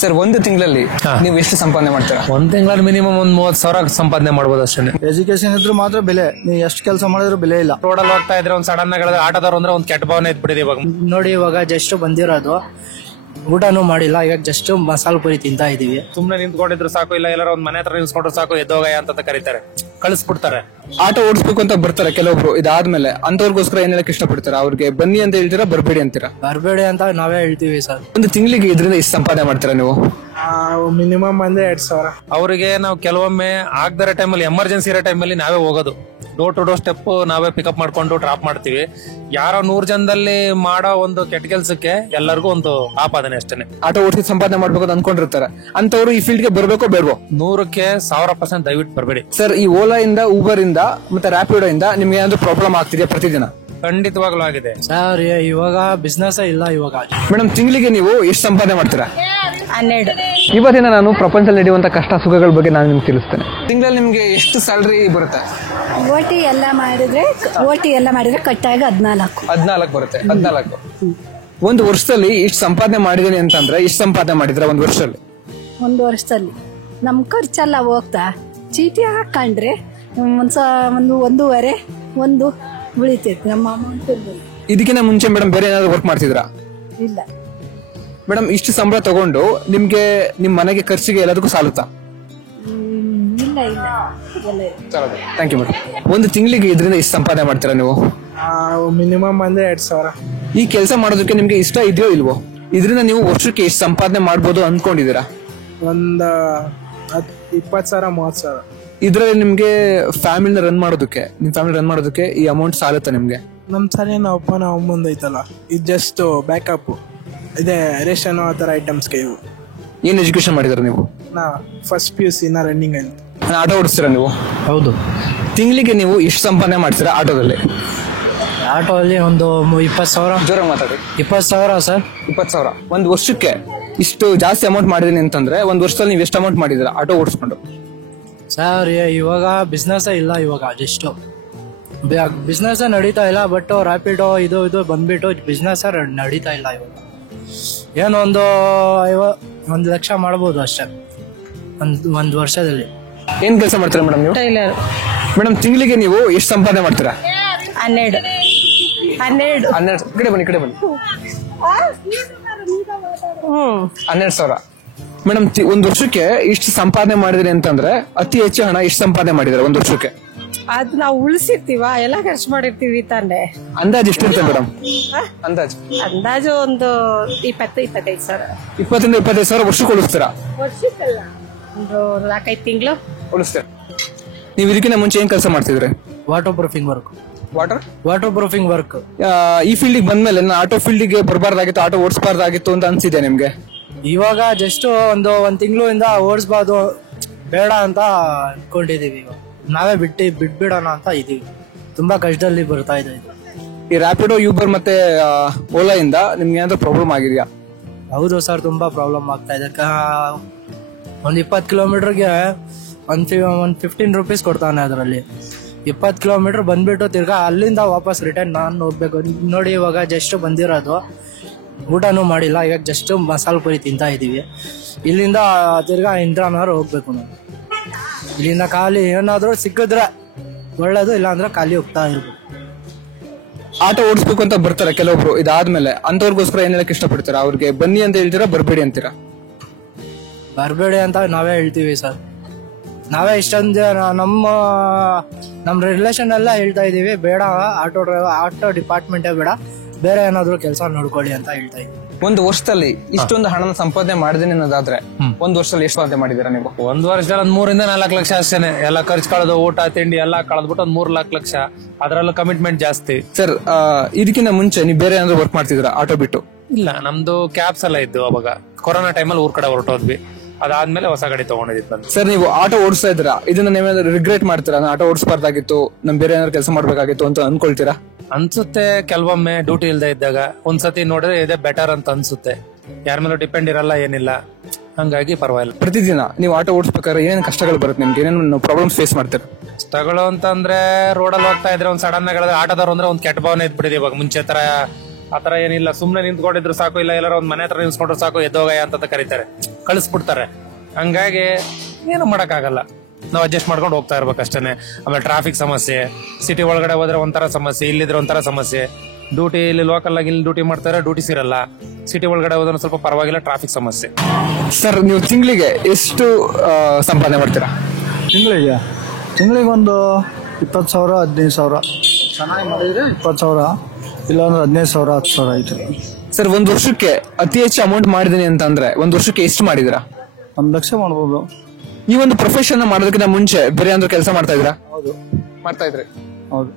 Sir, ಒಂದು ತಿಂಗಳಲ್ಲಿ ನೀವು ಎಷ್ಟು ಸಂಪಾದನೆ ಮಾಡ್ತೀರಾ? ಒಂದ್ ತಿಂಗಳಲ್ಲಿ ಮಿನಿಮಮ್ ಒಂದ್ 30,000 ಸಂಪಾದನೆ ಮಾಡ್ಬೋದು ಅಷ್ಟೇ. ಎಜುಕೇಶನ್ ಇದ್ರು ಮಾತ್ರ ಬೆಲೆ, ನೀವು ಎಷ್ಟು ಕೆಲಸ ಮಾಡಿದ್ರು ಬೆಲೆ ಇಲ್ಲ. ರೋಡಲ್ಲಿ ಹೋಗ್ತಾ ಇದ್ರೆ ಒಂದ್ ಸಡನ್ ಆಗಿ ಆಟೋದವ್ರು ಅಂದ್ರೆ ಒಂದ್ ಕೆಟ್ಟ ಭಾವನೆ ಇದ್ಬಿಟ್ಟಿದೆ ಇವಾಗ. ನೋಡಿ, ಇವಾಗ ಜಸ್ಟ್ ಬಂದಿರೋದು, ಊಟನೂ ಮಾಡಿಲ್ಲ, ಈಗ ಜಸ್ಟ್ ಮಸಾಲ ಪುರಿ ತಿಂತಾ ಇದೀವಿ. ಸುಮ್ನೆ ನಿಂತ್ಕೊಂಡಿದ್ರು ಸಾಕು, ಇಲ್ಲ ಎಲ್ಲಾರ ಒಂದ್ ಮನೆ ಹತ್ರ ನಿಲ್ಸ್ಕೊಂಡ್ರು ಸಾಕು, ಎದ್ದೋಗಯ್ಯ ಅಂತ ಕರೀತಾರೆ, ಕಳಿಸ್ಬಿಡ್ತಾರೆ. ಆಟೋ ಓಡಿಸ್ಬೇಕು ಅಂತ ಬರ್ತಾರೆ ಕೆಲವೊಬ್ರು. ಇದಾದ್ಮೇಲೆ ಅಂತವ್ರಿಗೋಸ್ಕರ ಏನ್ ಹೇಳಕ್ ಇಷ್ಟಪಡ್ತೀರಾ? ಅವ್ರಿಗೆ ಬನ್ನಿ ಅಂತ ಹೇಳ್ತೀರಾ, ಬರ್ಬೇಡಿ ಅಂತೀರಾ? ಬರ್ಬೇಡಿ ಅಂತ ನಾವೇ ಹೇಳ್ತೀವಿ ಸರ್. ಒಂದು ತಿಂಗಳಿಗೆ ಇದರಿಂದ ಎಷ್ಟು ಸಂಪಾದನೆ ಮಾಡ್ತೀರಾ ನೀವು? ಮಿನಿಮಮ್ ಅಂದ್ರೆ 2,000. ಅವರಿಗೆ ನಾವು ಕೆಲವೊಮ್ಮೆ ಆಗದಿರೋ ಟೈಮಲ್ಲಿ, ಎಮರ್ಜೆನ್ಸಿ ಇರೋ ಟೈಮಲ್ಲಿ ನಾವೇ ಹೋಗೋದು. ಡೋರ್ ಟು ಡೋರ್ ಸ್ಟೆಪ್ ನಾವೇ ಪಿಕಪ್ ಮಾಡ್ಕೊಂಡು ಡ್ರಾಪ್ ಮಾಡ್ತೀವಿ. ಯಾರೋ 100 ಜನದಲ್ಲಿ ಮಾಡೋ ಒಂದು ಕೆಟ್ಟ ಕೆಲ್ಸಕ್ಕೆ ಎಲ್ಲರಿಗೂ ಒಂದು ಆಪಾದನೆ ಅಷ್ಟೇನೆ. ಆಟೋ ಓಡಿಸಿ ಸಂಪಾದನೆ ಮಾಡ್ಬೇಕು ಅಂತ ಅನ್ಕೊಂಡಿರ್ತಾರೆ. ಅಂತವ್ರು ಈ ಫೀಲ್ಡ್ ಗೆ ಬರ್ಬೇಕೋ ಬೇಡವೋ? 100ಕ್ಕೆ 1000% ದಯವಿಟ್ಟು ಬರಬೇಡಿ ಸರ್. ಈ ಓಲಾ ಇಂದ, ಊಬರ್ ಇಂದ ಮತ್ತೆ ರ್ಯಾಪಿಡೋ ಇಂದ ನಿಮ್ಗೆ ಏನಾದ್ರು ಪ್ರಾಬ್ಲಮ್ ಆಗ್ತಿದೆಯಾ ಪ್ರತಿದಿನ? ಖಂಡಿತವಾಗ್ಲೂ ಆಗಿದೆ ಸರ್. ಇವಾಗ ಬಿಸ್ನೆಸ್ ಇಲ್ಲ ಇವಾಗ. ಮೇಡಮ್, ತಿಂಗಳಿಗೆ ನೀವು ಎಷ್ಟು ಸಂಪಾದನೆ ಮಾಡ್ತೀರಾ? 12. ಇವತ್ತಿನ ನಾನು ಪ್ರಪಂಚದಲ್ಲಿ ನಡೆಯುವಂತ ಕಷ್ಟ ಸುಖಗಳ ಬಗ್ಗೆ ನಾನು ನಿಮ್ಗೆ ತಿಳಿಸ್ತೇನೆ. ತಿಂಗಳಲ್ಲಿ ನಿಮ್ಗೆ ಎಷ್ಟು ಸ್ಯಾಲರಿ ಬರುತ್ತೆ? ಓಟಿ ಎಲ್ಲ ಮಾಡಿದ್ರೆ ಕಟ್ಟಾಗಿ 14 ಬರುತ್ತೆ. 14. ಒಂದು ವರ್ಷದಲ್ಲಿ ಇಷ್ಟು ಸಂಪಾದನೆ ಮಾಡಿದೀನಿ ಅಂತಂದ್ರೆ ಇಷ್ಟು ಸಂಪಾದನೆ ಮಾಡಿದ್ರೆ ಒಂದು ವರ್ಷದಲ್ಲಿ? ಒಂದು ವರ್ಷದಲ್ಲಿ ನಮ್ ಖರ್ಚೆಲ್ಲ ಹೋಗ್ತಾ ಚೀಟಿ ಹಾಕೊಂಡ್ರೆ ಒಂದು 1.5 ಉಳಿತೈತಿ ನಮ್ಮ ಅಮೌಂಟ್. ಇದಕ್ಕಿಂತ ಮುಂಚೆ ಮೇಡಮ್ ಬೇರೆ ಏನಾದ್ರು ವರ್ಕ್ ಮಾಡ್ತಿದ್ರಾ? ಇಲ್ಲ ಮೇಡಮ್, ಇಷ್ಟು ಸಂಬಳ ತಗೊಂಡು ನಿಮ್ಗೆ ನಿಮ್ ಮನೆಗೆ ಖರ್ಚಿಗೆ ಎಲ್ಲದಕ್ಕೂ ಸಾಲುತ್ತಾ? ಇಲ್ಲ ಇಲ್ಲ ಥ್ಯಾಂಕ್ ಯು ಮೇಡಮ್. ಒಂದು ತಿಂಗಳಿಗೆ ಇದರಿಂದ ಇಷ್ಟು ಸಂಪಾದನೆ ಮಾಡ್ತೀರಾ ನೀವು? ಮಿನಿಮಮ್ ಅಂದ್ರೆ 2,000. ಈ ಕೆಲಸ ಮಾಡೋದಕ್ಕೆ ನಿಮ್ಗೆ ಇಷ್ಟ ಇದೆಯೋ ಇಲ್ವೋ? ಇದರಿಂದ ನೀವು ವರ್ಷಕ್ಕೆ ಎಷ್ಟು ಸಂಪಾದನೆ ಮಾಡ್ಬೋದು ಅನ್ಕೊಂಡಿದೀರಾ? ಒಂದ್ 20,000 30,000. ಇದ್ರಲ್ಲಿ ನಿಮ್ಗೆ ಫ್ಯಾಮಿಲಿನ ರನ್ ಮಾಡೋದಕ್ಕೆ ಈ ಅಮೌಂಟ್ ಸಾಲುತ್ತಾ ನಿಮ್ಗೆ? ನಮ್ ಸರಿ ನಮ್ಮ ಅಪ್ಪ ನಮ್ಮ ಅಮ್ಮಂದು ಐತಲ್ಲ, ಇದು ಜಸ್ಟ್ ಬ್ಯಾಕಪ್ ಇದೆ. ರೇಷನ್ ಆ ತರ ಐಟಮ್ಸ್ಗೆ ಇವು. ಏನ್ ಎಜುಕೇಶನ್ ಮಾಡಿದಾರೆ ನೀವು? ನಾ ಫಸ್ಟ್ PUC ರನ್ನಿಂಗ್ ಅಂತ. ಆಟೋ ಓಡಿಸ್ತೀರಾ ನೀವು? ಹೌದು. ತಿಂಗಳಿಗೆ ನೀವು ಎಷ್ಟು ಸಂಪಾದನೆ ಮಾಡ್ತೀರಾ ಆಟೋದಲ್ಲಿ? ಆಟೋ ಅಲ್ಲಿ ಒಂದು 20,000. ಜೋರಾಗಿ ಮಾತಾಡಿ. 20,000 ಸರ್. 20,000 ಒಂದು ವರ್ಷಕ್ಕೆ. ಇಷ್ಟು ಜಾಸ್ತಿ ಅಮೌಂಟ್ ಮಾಡಿದೀನಿ ಅಂತಂದ್ರೆ ಒಂದು ವರ್ಷದಲ್ಲಿ ನೀವು ಎಷ್ಟು ಅಮೌಂಟ್ ಮಾಡಿದಿರಾ ಆಟೋ ಓಡಿಸ್ಕೊಂಡು? ಸರ್, ಇವಾಗ ಬಿಸ್ನೆಸ್ ಇಲ್ಲ ಇವಾಗ. ಜಸ್ಟ್ ಬಿಸ್ನೆಸ್ ನಡೀತಾ ಇಲ್ಲ. ಬಟ್ ರ್ಯಾಪಿಡೋ ಇದು ಬಂದ್ಬಿಟ್ಟು ಬಿಸ್ನೆಸ್ ನಡೀತಾ ಇಲ್ಲ ಇವಾಗ. ಏನೋ ಒಂದು ಲಕ್ಷ ಮಾಡ್ಬೋದು ಅಷ್ಟೇ ಒಂದು ವರ್ಷದಲ್ಲಿ. ಏನ್ ಕೆಲಸ ಮಾಡ್ತೀರಾ ಮೇಡಮ್ ನೀವು? ಟೈಲರ್. ಮೇಡಮ್, ತಿಂಗಳಿಗೆ ನೀವು ಎಷ್ಟು ಸಂಪಾದನೆ ಮಾಡ್ತೀರಾ? 12. ಕಡೆ ಬನ್ನಿ 12,000. ಮೇಡಮ್, ಒಂದು ವರ್ಷಕ್ಕೆ ಇಷ್ಟು ಸಂಪಾದನೆ ಮಾಡಿದ್ರಿ ಅಂತಂದ್ರೆ ಅತಿ ಹೆಚ್ಚು ಹಣ ಎಷ್ಟು ಸಂಪಾದನೆ ಮಾಡಿದ್ರೆ ಒಂದು ವರ್ಷಕ್ಕೆ? ಅದ್ ನಾವು ಉಳಿಸಿರ್ತೀವ, ಎಲ್ಲ ಖರ್ಚು ಮಾಡಿರ್ತೀವಿ ತಾನೆ. ಅಂದಾಜು ಎಷ್ಟಿರುತ್ತೆ ಮೇಡಮ್? ಅಂದಾಜು ಒಂದು 20-25 ಸಾವಿರ. 20,000-25,000 ವರ್ಷಕ್ಕೆ ಉಳಿಸ್ತೀರಾ? ವರ್ಷಕ್ಕಲ್ಲ, ಒಂದು 4-5 ತಿಂಗಳು ಉಳಿಸ್ತೀರಾ. ನೀವು ಇದಕ್ಕಿಂತ ಮುಂಚೆ ಏನ್ ಕೆಲಸ ಮಾಡ್ತಿದ್ರಿ? Water proofing work. ಈ ಫೀಲ್ಡಿಗೆ ಬಂದ್ಮೇಲೆ ನಾನು ಆಟೋ ಫೀಲ್ಡಿಗೆ ಬರಬಾರ್ದಾಗಿತ್ತು, ಆಟೋ ಓಡಿಸಬಾರ್ದಾಗಿತ್ತು ಅಂತ ಅನ್ಸಿದೆ ನಿಮ್ಗೆ? ಇವಾಗ ಜಸ್ಟ್ ಒಂದು ತಿಂಗಳಿಂದ ಓಡಿಸಬಾರ್ದು, ಬೇಡ ಅಂತ ಅನ್ಕೊಂಡಿದೀವಿ. ಇವಾಗ ನಾವೇ ಬಿಟ್ಬಿಡೋಣ ಅಂತ ಇದೀವಿ. ತುಂಬಾ ಕಷ್ಟದಲ್ಲಿ ಬರ್ತಾ ಇದೆ ಇದು. ಈ ರ್ಯಾಪಿಡೋ, ಯೂಬರ್ ಮತ್ತೆ ಓಲಾ ಇಂದ ನಿಮ್ಗೆ ಏನಾದ್ರು ಪ್ರಾಬ್ಲಮ್ ಆಗಿದೆಯಾ? ಹೌದು ಸರ್, ತುಂಬಾ ಪ್ರಾಬ್ಲಮ್ ಆಗ್ತಾ ಇದೆ. ಒಂದು 20 ಕಿಲೋಮೀಟರ್ಗೆ ಒಂದು 15 ರೂಪೀಸ್ ಕೊಡ್ತಾನೆ. ಅದರಲ್ಲಿ 20 ಕಿಲೋಮೀಟರ್ ಬಂದ್ಬಿಟ್ಟು ತಿರ್ಗಾ ಅಲ್ಲಿಂದ ವಾಪಸ್ ರಿಟರ್ನ್ ನಾನು ಹೋಗ್ಬೇಕು. ನೋಡಿ, ಇವಾಗ ಜಸ್ಟ್ ಬಂದಿರೋದು, ಊಟನೂ ಮಾಡಿಲ್ಲ, ಈಗ ಜಸ್ಟ್ ಮಸಾಲ ಪುರಿ ತಿಂತಾ ಇದೀವಿ. ಇಲ್ಲಿಂದ ತಿರ್ಗಾ ಇಂದ್ರಾನಗರ್ ಹೋಗ್ಬೇಕು ನಾವು. ಇಲ್ಲಿಂದ ಖಾಲಿ ಏನಾದ್ರು ಸಿಕ್ಕಿದ್ರೆ ಒಳ್ಳೇದು, ಇಲ್ಲ ಅಂದ್ರೆ ಖಾಲಿ ಹೋಗ್ತಾ ಇರ್ಬೇಕು. ಆಟೋ ಓಡಿಸ್ಬೇಕು ಅಂತ ಬರ್ತಾರೆ ಕೆಲವೊಬ್ರು. ಇದಾದ್ಮೇಲೆ ಅಂತವ್ರಿಗೋಸ್ಕರ ಏನ್ ಹೇಳಕ್ ಇಷ್ಟಪಡ್ತೀರಾ? ಅವ್ರಿಗೆ ಬನ್ನಿ ಅಂತ ಹೇಳ್ತೀರಾ, ಬರ್ಬೇಡಿ ಅಂತೀರಾ? ಬರ್ಬೇಡಿ ಅಂತ ನಾವೇ ಹೇಳ್ತೀವಿ ಸರ್. ನಾವೇ ಇಷ್ಟೊಂದು ನಮ್ಮ ರಿಲೇಷನ್ ಎಲ್ಲ ಹೇಳ್ತಾ ಇದೀವಿ, ಬೇಡ ಆಟೋ ಡಿಪಾರ್ಟ್ಮೆಂಟೇ ಬೇಡ, ಬೇರೆ ಏನಾದ್ರು ಕೆಲಸ ನೋಡ್ಕೊಳ್ಳಿ ಅಂತ ಹೇಳ್ತಾ ಇದೀವಿ. ಒಂದು ವರ್ಷದಲ್ಲಿ ಇಷ್ಟೊಂದು ಹಣನ ಸಂಪಾದನೆ ಮಾಡಿದೀನಿ ಅನ್ನೋದಾದ್ರೆ ಒಂದು ವರ್ಷದಲ್ಲಿ ಎಷ್ಟು ಸಂಪಾದನೆ ಮಾಡಿದೀರಾ ನೀವು? ಒಂದು ವರ್ಷದಲ್ಲಿ 3-4 ಲಕ್ಷ ಅಷ್ಟೇನೆ. ಎಲ್ಲ ಖರ್ಚು ಕಳೆದು ಊಟ ತಿಂಡಿ ಎಲ್ಲ ಕಳೆದ್ಬಿಟ್ಟು ಒಂದು 3-4 ಲಕ್ಷ. ಅದರಲ್ಲೂ ಕಮಿಟ್ಮೆಂಟ್ ಜಾಸ್ತಿ. ಸರ್, ಇದಕ್ಕಿಂತ ಮುಂಚೆ ನೀವು ಬೇರೆ ಏನಾದ್ರು ವರ್ಕ್ ಮಾಡ್ತಿದ್ದೀರಾ ಆಟೋ ಬಿಟ್ಟು? ಇಲ್ಲ, ನಮ್ದು ಕ್ಯಾಬ್ಸ್ ಎಲ್ಲ ಇದ್ದು. ಅವಾಗ ಕೊರೋನಾ ಟೈಮಲ್ಲಿ ಊರ್ ಕಡೆ ಹೊರಟೋದ್ವಿ. ಅದಾದ್ಮೇಲೆ ಹೊಸ ಗಾಡಿ ತಗೊಂಡಿದ್ದು. ಸರ್, ನೀವು ಆಟೋ ಓಡಿಸ್ತಾ ಇದ್ದೀರಾ, ಇದನ್ನ ನೀವೇನಾದ್ರು ರಿಗ್ರೆಟ್ ಮಾಡ್ತೀರಾ? ಆಟೋ ಓಡಿಸಬಾರ್ದಾಗಿತ್ತು, ನಮ್ ಬೇರೆ ಏನಾದ್ರು ಕೆಲಸ ಮಾಡ್ಬೇಕಾಗಿತ್ತು ಅಂತ ಅನ್ಕೊಳ್ತೀರಾ? ಅನ್ಸುತ್ತೆ ಕೆಲವೊಮ್ಮೆ. ಡ್ಯೂಟಿ ಇಲ್ದೇ ಇದ್ದಾಗ ಒಂದ್ಸತಿ ನೋಡಿದ್ರೆ ಇದೇ ಬೆಟರ್ ಅಂತ ಅನ್ಸುತ್ತೆ. ಯಾರ ಮೇಲೂ ಡಿಪೆಂಡ್ ಇರಲ್ಲ, ಏನಿಲ್ಲ. ಹಂಗಾಗಿ ಪರವಾಗಿಲ್ಲ. ಪ್ರತಿದಿನ ನೀವು ಆಟೋ ಓಡಿಸ್ಬೇಕಾದ್ರೆ ಏನೇನು ಕಷ್ಟಗಳು ಬರುತ್ತೆ ನಿಮ್ಗೆ? ಏನೇನು ಪ್ರಾಬ್ಲಮ್ಸ್ ಫೇಸ್ ಮಾಡ್ತೀರಾ? ಕಷ್ಟಗಳು ಅಂತಂದ್ರೆ ರೋಡಲ್ಲಿ ಹೋಗ್ತಾ ಇದ್ರೆ ಒಂದ್ ಸಡನ್ ಆಗಿ ಆಟೋದವ್ರು ಅಂದ್ರೆ ಒಂದ್ ಕೆಟ್ಟ ಭಾವನೆ ಇದ್ಬಿಟ್ಟಿದೆ ಇವಾಗ. ಮುಂಚೆ ತರ ಆತರ ಏನಿಲ್ಲ. ಸುಮ್ನೆ ನಿಂತ್ಕೊಂಡಿದ್ರು ಸಾಕು, ಇಲ್ಲ ಎಲ್ಲಾರ ಒಂದ್ ಮನೆ ಹತ್ರ ನಿಲ್ಸ್ಕೊಂಡ್ರು ಸಾಕು, ಎದ್ದೋಗಯ್ಯ ಅಂತ ಕರೀತಾರೆ, ಕಳಿಸ್ಬಿಡ್ತಾರೆ. ಹಂಗಾಗಿ ಏನು ಮಾಡಕ್ಕಾಗಲ್ಲ, ನಾವು ಅಡ್ಜಸ್ಟ್ ಮಾಡ್ಕೊಂಡು ಹೋಗ್ತಾ ಇರ್ಬೇಕಷ್ಟೇನೆ. ಆಮೇಲೆ ಟ್ರಾಫಿಕ್ ಸಮಸ್ಯೆ, ಸಿಟಿ ಒಳಗಡೆ ಹೋದ್ರೆ ಒಂಥರ ಸಮಸ್ಯೆ, ಇಲ್ಲಿದ್ರೆ ಒಂಥರ ಸಮಸ್ಯೆ. ಡ್ಯೂಟಿ ಇಲ್ಲಿ ಲೋಕಲ್ ಆಗಿ ಇಲ್ಲಿ ಡ್ಯೂಟಿ ಮಾಡ್ತಾರೆ, ಡ್ಯೂಟಿ ಸಿರಲ್ಲ. ಸಿಟಿ ಒಳಗಡೆ ಹೋದ್ರೆ ಸ್ವಲ್ಪ ಪರವಾಗಿಲ್ಲ, ಟ್ರಾಫಿಕ್ ಸಮಸ್ಯೆ. ಸರ್, ನೀವು ತಿಂಗಳಿಗೆ ಎಷ್ಟು ಸಂಪಾದನೆ ಮಾಡ್ತೀರಾ? ತಿಂಗಳಿಗೆ ಒಂದು 20,000 15,000 ಚೆನ್ನಾಗಿ ಮಾಡಿದ್ರೆ 20,000, ಇಲ್ಲಾಂದ್ರೆ 15,000 10,000 ಐತೆ. ಸರ್, ಒಂದ್ ವರ್ಷಕ್ಕೆ ಅತಿ ಹೆಚ್ಚು ಅಮೌಂಟ್ ಮಾಡಿದೀನಿ ಅಂತ ಅಂದ್ರೆ ಒಂದ್ ವರ್ಷಕ್ಕೆ ಎಷ್ಟು ಮಾಡಿದಿರಾ? 1 ಲಕ್ಷ ಮಾಡ್ಬೋದು. ಈ ಒಂದು ಪ್ರೊಫೆಷನ್ ಮಾಡೋದಕ್ಕಿಂತ ಮುಂಚೆ ಬೇರೆ ಏನಾದ್ರು ಕೆಲಸ ಮಾಡ್ತಾ ಇದ್ರಾ? ಹೌದು, ಮಾಡ್ತಾ ಇದ್ರಿ. ಹೌದು.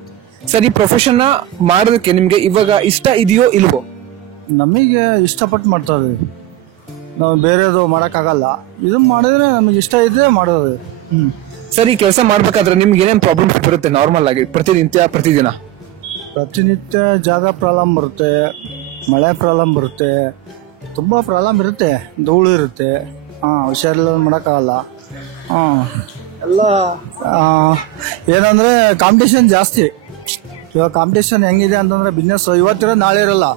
ಸರ್, ಈ ಪ್ರೊಫೆಷನ್ ಮಾಡೋದಕ್ಕೆ ನಿಮ್ಗೆ ಇವಾಗ ಇಷ್ಟ ಇದೆಯೋ ಇಲ್ವೋ? ನಮಗೆ ಇಷ್ಟಪಟ್ಟು ಮಾಡ್ತಾ ಇದೀವಿ, ನಾವು ಬೇರೆದು ಮಾಡೋಕ್ಕಾಗಲ್ಲ. ಇದು ಮಾಡಿದ್ರೆ ನಮಗೆ ಇಷ್ಟ ಇದ್ರೆ ಮಾಡೋದು. ಸರ್, ಈ ಕೆಲಸ ಮಾಡ್ಬೇಕಾದ್ರೆ ನಿಮ್ಗೆ ಏನೇನ್ ಪ್ರಾಬ್ಲಮ್ಸ್ ಬರುತ್ತೆ ನಾರ್ಮಲ್ ಆಗಿ ಪ್ರತಿದಿನ? ಪ್ರತಿನಿತ್ಯ ಜಾಗ ಪ್ರಾಬ್ಲಮ್ ಬರುತ್ತೆ, ಮಳೆ ಪ್ರಾಬ್ಲಮ್ ಬರುತ್ತೆ, ತುಂಬಾ ಪ್ರಾಬ್ಲಮ್ ಇರುತ್ತೆ, ಧೂಳು ಇರುತ್ತೆ. ಹುಷಾರಿಲ್ಲ ಮಾಡೋಕ್ಕಾಗಲ್ಲ. ಎಲ್ಲ ಏನಂದ್ರೆ ಕಾಂಪಿಟೇಷನ್ ಜಾಸ್ತಿ. ಇವಾಗ ಕಾಂಪಿಟೇಷನ್ ಹೆಂಗಿದೆ ಅಂತಂದ್ರೆ ಬಿಸ್ನೆಸ್ ಇವತ್ತಿರೋ ನಾಳೆ ಇರಲ್ಲ,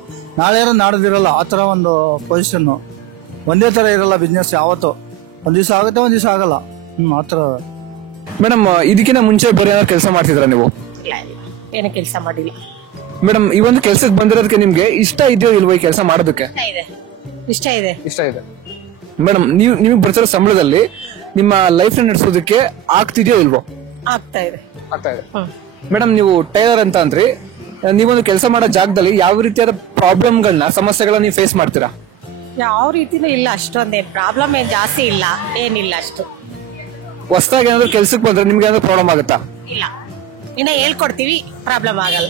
ನಾಳೆ ಇರೋ ನಾಡ್ದಿರಲ್ಲ, ಆ ಥರ ಒಂದು ಪೊಸಿಷನ್ನು. ಒಂದೇ ಥರ ಇರಲ್ಲ ಬಿಸ್ನೆಸ್ ಯಾವತ್ತೂ. ಒಂದ್ ದಿವಸ ಆಗುತ್ತೆ, ಒಂದ್ ದಿವಸ ಆಗಲ್ಲ. ಆ ಥರ. ಮೇಡಮ್, ಇದಕ್ಕಿಂತ ಮುಂಚೆ ಬೇರೆ ಏನಾದ್ರು ಕೆಲಸ ಮಾಡ್ತಿದ್ರ ನೀವು? ಏನು ಕೆಲಸ ಮಾಡಿಲ್ಲ ಮೇಡಮ್, ಈ ಒಂದು ಕೆಲ್ಸಕ್ಕೆ ಬಂದಿರೋದಕ್ಕೆ ನಿಮ್ಗೆ ಇಷ್ಟ ಇದೆಯೋ ಇಲ್ವೋ ಈ ಕೆಲಸ ಮಾಡೋದಕ್ಕೆ? ಇಷ್ಟ ಇದೆ. ಇಷ್ಟ ಇದೆ. ಮೇಡಮ್, ನೀವು ಬರ್ತಿರೋ ಸಂಬಳದಲ್ಲಿ ನಿಮ್ಮ ಲೈಫ್ ನಡೆಸೋದಕ್ಕೆ ಆಗ್ತಿದೆಯೋ ಇಲ್ವೋ? ಆಗ್ತಾ ಇದೆ. ಮೇಡಮ್, ನೀವು ಟೈಲರ್ ಅಂತ ಅಂದ್ರಿ, ನೀವೊಂದು ಕೆಲಸ ಮಾಡೋ ಜಾಗದಲ್ಲಿ ಯಾವ ರೀತಿಯಾದ ಪ್ರಾಬ್ಲಮ್ಗಳನ್ನ, ಸಮಸ್ಯೆಗಳನ್ನ ನೀವು ಫೇಸ್ ಮಾಡ್ತೀರಾ? ಯಾವ ರೀತಿನೂ ಇಲ್ಲ, ಅಷ್ಟೊಂದೇನು ಪ್ರಾಬ್ಲಮ್ ಏನ್ ಜಾಸ್ತಿ ಇಲ್ಲ, ಏನಿಲ್ಲ ಅಷ್ಟು. ಹೊಸದಾಗಿ ಏನಾದ್ರು ಕೆಲ್ಸಕ್ಕೆ ಬಂದ್ರೆ ನಿಮ್ಗೆ ಏನಾದ್ರು ಪ್ರಾಬ್ಲಮ್ ಆಗುತ್ತಾ? ಇಲ್ಲ, ಇನ್ನ ಹೇಳ್ಕೊಡ್ತೀವಿ, ಪ್ರಾಬ್ಲಮ್ ಆಗಲ್ಲ.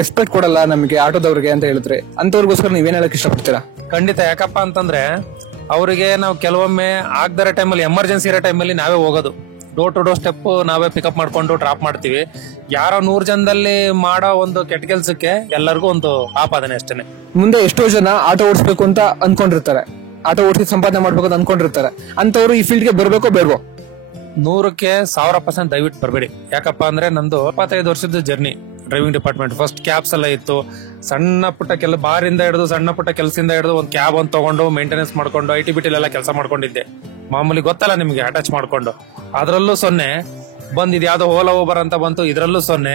ರೆಸ್ಪೆಕ್ಟ್ ಕೊಡಲ್ಲ ನಮಗೆ ಆಟೋದವ್ರಿಗೆ ಅಂತ ಹೇಳಿದ್ರೆ, ಅಂತವ್ರಿಗೋಸ್ಕರ ನೀವೇನ್ ಹೇಳಕ್ ಇಷ್ಟಪಡ್ತೀರಾ? ಖಂಡಿತ. ಯಾಕಪ್ಪ ಅಂತಂದ್ರೆ ಅವರಿಗೆ ನಾವು ಕೆಲವೊಮ್ಮೆ ಆಗದಿರೋ ಟೈಮಲ್ಲಿ, ಎಮರ್ಜೆನ್ಸಿ ಇರೋ ಟೈಮಲ್ಲಿ ನಾವೇ ಹೋಗೋದು. ಡೋರ್ ಟು ಡೋರ್ ಸ್ಟೆಪ್ ನಾವೇ ಪಿಕಪ್ ಮಾಡ್ಕೊಂಡು ಡ್ರಾಪ್ ಮಾಡ್ತೀವಿ. ಯಾರೋ 100 ಜನದಲ್ಲಿ ಮಾಡೋ ಒಂದು ಕೆಟ್ಟ ಕೆಲ್ಸಕ್ಕೆ ಎಲ್ಲರಿಗೂ ಒಂದು ಆಪಾದನೆ ಅಷ್ಟೇನೆ. ಮುಂದೆ ಎಷ್ಟೋ ಜನ ಆಟೋ ಓಡಿಸ್ಬೇಕು ಅಂತ ಅನ್ಕೊಂಡಿರ್ತಾರೆ, ಆಟೋ ಓಡಿಸಿ ಸಂಪಾದನೆ ಮಾಡ್ಬೇಕು ಅಂತ ಅನ್ಕೊಂಡಿರ್ತಾರೆ. ಅಂತವ್ರು ಈ ಫೀಲ್ಡ್ಗೆ ಬರ್ಬೇಕೋ ಬೇಡವೋ? 100ಕ್ಕೆ 1000% ದಯವಿಟ್ಟು ಬರಬೇಡಿ. ಯಾಕಪ್ಪ ಅಂದ್ರೆ ನಂದು 25 ವರ್ಷದ journey driving department. First cabs ಎಲ್ಲ ಇತ್ತು, ಸಣ್ಣ ಪುಟ್ಟ ಬಾರಿಂದ ಹಿಡಿದು ಸಣ್ಣ ಪುಟ್ಟ ಕೆಲಸದಿಂದ ಹಿಡಿದು ಒಂದು ಕ್ಯಾಬ್ ಒಂದು ತಗೊಂಡು ಮೇಂಟೆನೆನ್ಸ್ ಮಾಡ್ಕೊಂಡು IT-BT ಎಲ್ಲ ಕೆಲಸ ಮಾಡ್ಕೊಂಡಿದ್ದೆ. ಮಾಮೂಲಿ ಗೊತ್ತಲ್ಲ ನಿಮ್ಗೆ, ಅಟ್ಯಾಚ್ ಮಾಡ್ಕೊಂಡು. ಅದ್ರಲ್ಲೂ 0 ಬಂದಿದ್ ಯಾವ್ದೋ ಓಲಾ ಓಬರ್ ಅಂತ ಬಂತು, ಇದ್ರಲ್ಲೂ 0.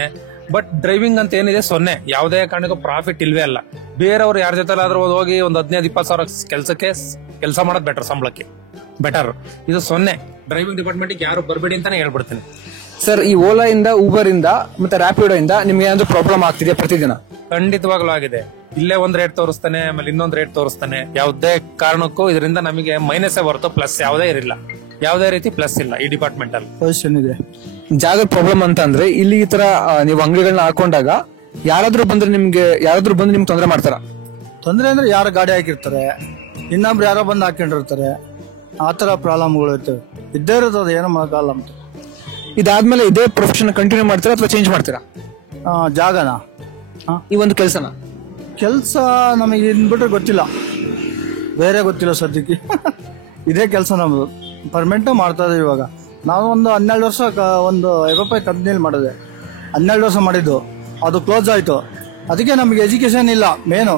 ಬಟ್ ಡ್ರೈವಿಂಗ್ ಅಂತ ಏನಿದೆ 0. ಯಾವುದೇ ಕಾರಣಕ್ಕೂ ಪ್ರಾಫಿಟ್ ಇಲ್ವೇ ಅಲ್ಲ. ಬೇರೆಯವ್ರು ಯಾರ ಜೊತೆ ಆದ್ರೂ ಹೋಗಿ ಒಂದು 15-20 ಸಾವಿರ ಕೆಲ್ಸಕ್ಕೆ ಕೆಲಸ ಮಾಡೋದು ಬೆಟರ್, ಸಂಬಳಕ್ಕೆ ಬೆಟರ್. ಇದು 0. ಡ್ರೈವಿಂಗ್ ಡಿಪಾರ್ಟ್ಮೆಂಟ್ ಯಾರು ಬರಬೇಡಿ ಅಂತಾನೆ ಹೇಳ್ಬಿಡ್ತೀನಿ. ಸರ್, ಈ ಓಲಾ ಇಂದ, ಊಬರ್ ಇಂದ ಮತ್ತೆ ರ್ಯಾಪಿಡೋ ಇಂದ ನಿಮ್ಗೆ ಏನಾದ್ರು ಪ್ರಾಬ್ಲಮ್ ಆಗ್ತಿದೆ ಪ್ರತಿದಿನ? ಖಂಡಿತವಾಗ್ಲೂ ಆಗಿದೆ. ಇಲ್ಲೇ ಒಂದ್ ರೇಟ್ ತೋರಿಸ್ತಾನೆ, ಆಮೇಲೆ ಇನ್ನೊಂದ್ ರೇಟ್ ತೋರಿಸ್ತಾನೆ. ಯಾವುದೇ ಕಾರಣಕ್ಕೂ ಇದರಿಂದ ನಮಗೆ ಮೈನಸ್ ಹೊರತು ಪ್ಲಸ್ ಯಾವುದೇ ಇರಲಿಲ್ಲ. ಯಾವುದೇ ರೀತಿ ಪ್ಲಸ್ ಇಲ್ಲ ಈ ಡಿಪಾರ್ಟ್ಮೆಂಟ್ ಅಲ್ಲಿ. ಪೊಸಿಷನ್ ಇದೆ. ಜಾಗದ ಪ್ರಾಬ್ಲಮ್ ಅಂತ ಅಂದ್ರೆ ಇಲ್ಲಿ ಈ ತರ ನೀವು ಅಂಗಡಿಗಳನ್ನ ಹಾಕೊಂಡಾಗ ಯಾರಾದ್ರೂ ಬಂದು ನಿಮ್ಗೆ ತೊಂದರೆ ಮಾಡ್ತಾರ? ತೊಂದ್ರೆ ಅಂದ್ರೆ ಯಾರು ಗಾಡಿ ಹಾಕಿರ್ತಾರೆ, ಇನ್ನೊಬ್ರು ಯಾರೋ ಬಂದು ಹಾಕೊಂಡಿರ್ತಾರೆ, ಆತರ ಪ್ರಾಬ್ಲಮ್ಗಳು ಇರ್ತವೆ, ಇದ್ದೇ ಇರ್ತದೆ, ಏನೋ ಮಾಡೋಕ್ಕಾಗಲ್ಲ ಅಂತ. ಇದಾದ್ಮೇಲೆ ಇದೇ ಪ್ರೊಫೆಷನ್ ಕಂಟಿನ್ಯೂ ಮಾಡ್ತೀರಾ ಅಥವಾ ಚೇಂಜ್ ಮಾಡ್ತೀರಾ? ಜಾಗನ, ಈ ಒಂದು ಕೆಲಸ ನಮಗೆ ಇನ್ಬಿಟ್ರೆ ಗೊತ್ತಿಲ್ಲ, ಬೇರೆ ಗೊತ್ತಿಲ್ಲ ಸದ್ಯಕ್ಕೆ. ಇದೇ ಕೆಲಸ ನಮ್ದು ಪರ್ಮನೆಂಟ್ ಮಾಡ್ತಾ ಇದ್ದೀವಿ. ಇವಾಗ ನಾವು ಒಂದು 12 ವರ್ಷ ಒಂದು FFI ಕಂಪ್ನಿಯಲ್ಲಿ ಮಾಡಿದೆ. 12 ವರ್ಷ ಮಾಡಿದ್ದು, ಅದು ಕ್ಲೋಸ್ ಆಯ್ತು. ಅದಕ್ಕೆ ನಮಗೆ ಎಜುಕೇಶನ್ ಇಲ್ಲ. ಮೇನು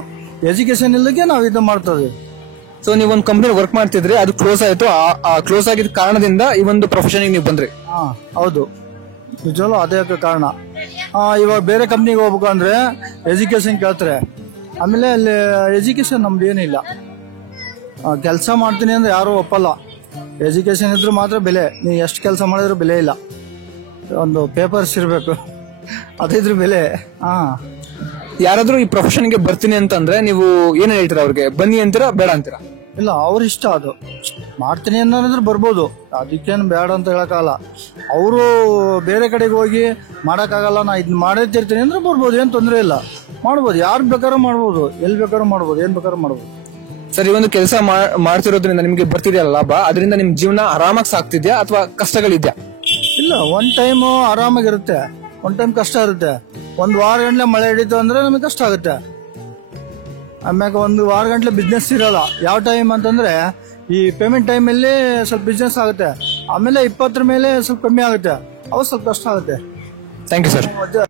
ಎಜುಕೇಶನ್ ಇಲ್ಲಕ್ಕೆ ನಾವು ಇದು ಮಾಡ್ತಾ ಇದೀವಿ. ಸೊ ನೀವು ಒಂದು ಕಂಪ್ನಿ ವರ್ಕ್ ಮಾಡ್ತಿದ್ರಿ, ಅದು ಕ್ಲೋಸ್ ಆಯ್ತು. ಆ ಕ್ಲೋಸ್ ಆಗಿದ್ದ ಕಾರಣದಿಂದ ಈ ಒಂದು ಪ್ರೊಫೆಷನ್ ನೀವು ಬಂದ್ರಿ? ಹೌದು, ನಿಜವಲ್ಲೂ ಅದೇ ಕಾರಣ. ಇವಾಗ ಬೇರೆ ಕಂಪ್ನಿಗೆ ಹೋಗ್ಬೇಕು ಅಂದ್ರೆ ಎಜುಕೇಶನ್ ಕೇಳ್ತಾರೆ. ಆಮೇಲೆ ಅಲ್ಲಿ ಎಜುಕೇಶನ್ ನಮ್ದು ಏನಿಲ್ಲ. ಕೆಲಸ ಮಾಡ್ತೀನಿ ಅಂದ್ರೆ ಯಾರು ಒಪ್ಪಲ್ಲ. ಎಜುಕೇಶನ್ ಇದ್ರು ಮಾತ್ರ ಬೆಲೆ. ನೀವು ಎಷ್ಟು ಕೆಲಸ ಮಾಡಿದ್ರು ಬೆಲೆ ಇಲ್ಲ. ಒಂದು ಪೇಪರ್ಸ್ ಇರಬೇಕು, ಅದಿದ್ರು ಬೆಲೆ. ಯಾರಾದ್ರೂ ಈ ಪ್ರೊಫೆಷನ್ಗೆ ಬರ್ತೀನಿ ಅಂತಂದ್ರೆ ನೀವು ಏನ್ ಹೇಳ್ತೀರಾ ಅವ್ರಿಗೆ? ಬನ್ನಿ ಅಂತೀರಾ, ಬೇಡ ಅಂತೀರಾ? ಇಲ್ಲ, ಅವ್ರ ಇಷ್ಟ. ಅದು ಮಾಡ್ತೀನಿ ಅನ್ನೋದ್ರೆ ಬರ್ಬೋದು, ಅದಕ್ಕೇನು ಬೇಡ ಅಂತ ಹೇಳಕ್ಕಾಗಲ್ಲ. ಅವರು ಬೇರೆ ಕಡೆಗೆ ಹೋಗಿ ಮಾಡೋಕ್ಕಾಗಲ್ಲ, ನಾ ಇದನ್ನ ಮಾಡಿರ್ತೀನಿ ಅಂದ್ರೆ ಬರ್ಬೋದು, ಏನು ತೊಂದರೆ ಇಲ್ಲ, ಮಾಡ್ಬೋದು. ಯಾರು ಬೇಕಾದ್ರೂ ಮಾಡ್ಬೋದು, ಎಲ್ಲಿ ಬೇಕಾದ್ರೂ ಮಾಡ್ಬೋದು, ಏನ್ ಬೇಕಾದ್ರೂ ಮಾಡ್ಬೋದು. ಸರ್, ಈ ಒಂದು ಕೆಲಸ ಮಾಡ್ತಿರೋದ್ರಿಂದ ನಿಮ್ಗೆ ಬರ್ತಿದೆಯಲ್ಲ ಲಾಭ, ಅದರಿಂದ ನಿಮ್ ಜೀವನ ಆರಾಮಾಗಿ ಸಾಕ್ತಿದ್ಯಾ ಅಥವಾ ಕಷ್ಟಗಳಿದ್ಯಾ? ಇಲ್ಲ, ಒಂದ್ ಟೈಮ್ ಆರಾಮಾಗಿರುತ್ತೆ, ಒಂದ್ ಟೈಮ್ ಕಷ್ಟ ಇರುತ್ತೆ. 1 ವಾರ ಗಂಟ್ಲೆ ಮಳೆ ಹಿಡಿತು ಅಂದ್ರೆ ನಮಗೆ ಕಷ್ಟ ಆಗುತ್ತೆ. ಆಮ್ಯಾಗ 1 ವಾರ ಗಂಟ್ಲೆ ಬಿಸ್ನೆಸ್ ಇರಲ್ಲ. ಯಾವ ಟೈಮ್ ಅಂತಂದ್ರೆ ಈ ಪೇಮೆಂಟ್ ಟೈಮಲ್ಲಿ ಸ್ವಲ್ಪ ಬಿಸ್ನೆಸ್ ಆಗುತ್ತೆ. ಆಮೇಲೆ 20 ಮೇಲೆ ಸ್ವಲ್ಪ ಕಮ್ಮಿ ಆಗುತ್ತೆ, ಅವಾಗ ಸ್ವಲ್ಪ ಕಷ್ಟ ಆಗುತ್ತೆ. Thank you sir.